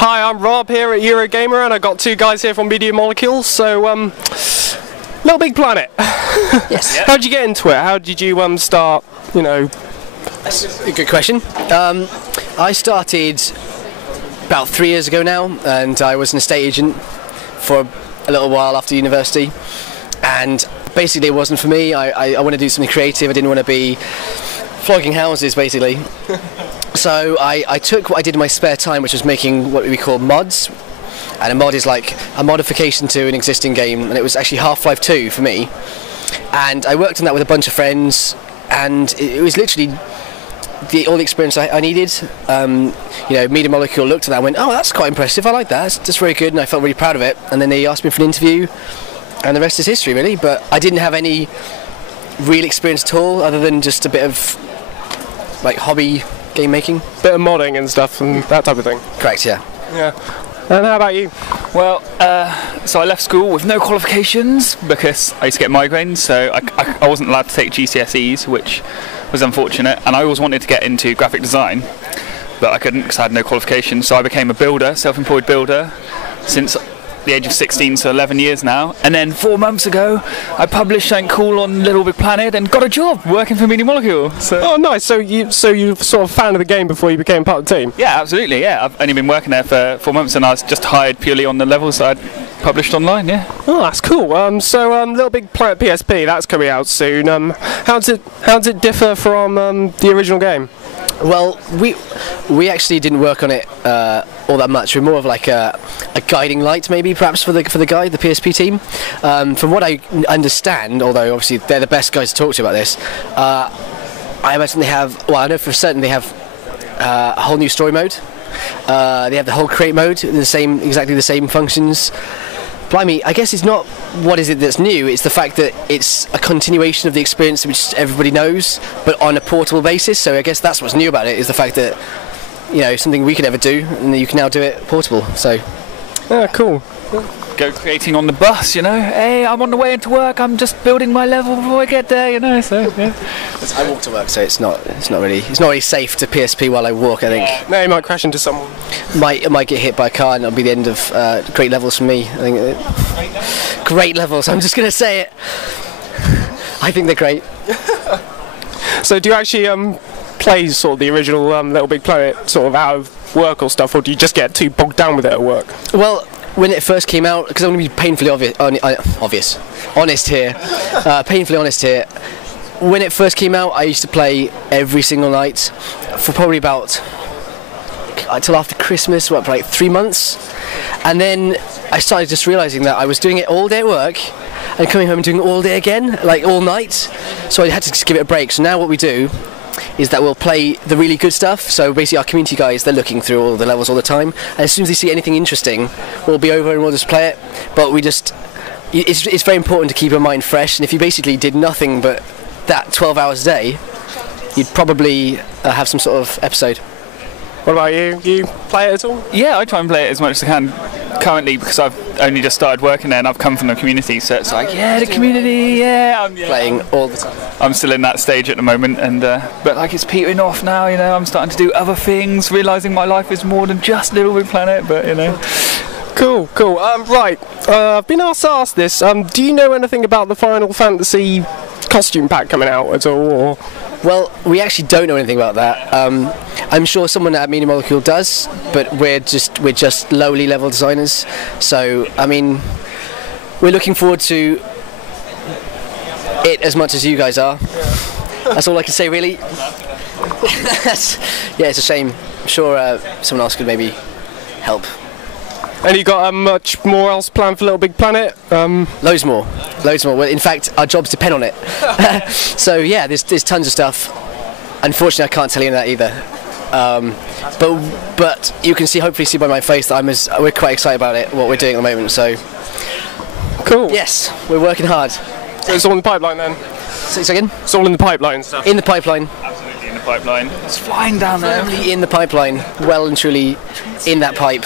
Hi, I'm Rob here at Eurogamer, and I got two guys here from Media Molecule. So, LittleBigPlanet. Yes. How did you get into it? How did you start? You know. That's a good question. I started about 3 years ago now, and I was an estate agent for a little while after university. And basically, it wasn't for me. I want to do something creative. I didn't want to be flogging houses, basically. So I took what I did in my spare time, which was making what we call mods. And a mod is like a modification to an existing game, and it was actually Half-Life 2 for me. And I worked on that with a bunch of friends, and it was literally all the experience I needed. You know, Media Molecule looked at that and went, "Oh, that's quite impressive. I like that. That's very good," and I felt really proud of it. And then they asked me for an interview, and the rest is history, really. But I didn't have any real experience at all, other than just a bit of like hobby game making, Bit of modding and stuff and that type of thing. Correct, yeah. Yeah. And how about you? Well, so I left school with no qualifications because I used to get migraines, so I wasn't allowed to take GCSEs, which was unfortunate, and I always wanted to get into graphic design, but I couldn't because I had no qualifications, so I became a builder, self-employed builder, since the age of 16, so 11 years now. And then 4 months ago I published something cool on LittleBigPlanet and got a job working for Media Molecule. So. Oh, nice. So you're sort of fan of the game before you became part of the team? Yeah, absolutely, yeah. I've only been working there for 4 months, and I was just hired purely on the levels that I'd published online, yeah. Oh, that's cool. So LittleBigPlanet PSP, that's coming out soon. How does it differ from the original game? Well, we actually didn't work on it all that much. We're more of like a guiding light, maybe, perhaps for the PSP team. From what I understand, although obviously they're the best guys to talk to about this, I imagine they have. Well, I know for certain they have a whole new story mode. They have the whole create mode, exactly the same functions. Blimey, I guess it's not what is it that's new, it's the fact that it's a continuation of the experience which everybody knows, but on a portable basis. So I guess that's what's new about it, is the fact that, you know, something we could never do, and you can now do it portable, so. Yeah, cool. Go creating on the bus, you know. Hey, I'm on the way into work, I'm just building my level before I get there, you know, so, yeah. I walk to work, so it's not really safe to PSP while I walk, I think. No, you might crash into someone. Might get hit by a car, and it'll be the end of great levels for me, I think. Great levels, I'm just going to say it. I think they're great. So do you actually play sort of the original LittleBigPlanet sort of out of work or stuff, or do you just get too bogged down with it at work? Well, when it first came out, because I'm going to be painfully honest here, when it first came out, I used to play every single night for probably about until after Christmas, for like 3 months, and then I started just realising that I was doing it all day at work and coming home and doing it all day again, like all night, so I had to just give it a break. So now what we do is that we'll play the really good stuff. So basically our community guys, they're looking through all the levels all the time, and as soon as they see anything interesting, we'll be over and we'll just play it. But it's very important to keep your mind fresh, and if you basically did nothing but that 12 hours a day, you'd probably have some sort of episode. What about you? You play it at all? Yeah, I try and play it as much as I can. Currently, because I've only just started working there and I've come from the community, so it's like, yeah, the community, yeah. I'm Playing all the time. I'm still in that stage at the moment, and but like it's petering off now, you know. I'm starting to do other things, realising my life is more than just LittleBigPlanet, but you know. Cool. Right, I've been asked to ask this. Do you know anything about the Final Fantasy costume pack coming out at all? Or? Well, we actually don't know anything about that. I'm sure someone at Media Molecule does, but we're just lowly level designers. So, I mean, we're looking forward to it as much as you guys are. That's all I can say, really. Yeah, it's a shame. I'm sure someone else could maybe help. And you got much more else planned for LittleBigPlanet? Loads more. Well, in fact, our jobs depend on it. So yeah, there's tons of stuff. Unfortunately, I can't tell you that either. But you can hopefully see by my face that we're quite excited about it, what we're doing at the moment. So cool. Yes, we're working hard. So it's all in the pipeline then? Say again? It's all in the pipeline stuff? In the pipeline. Absolutely in the pipeline. It's flying down there. In the pipeline. Well and truly in that pipe.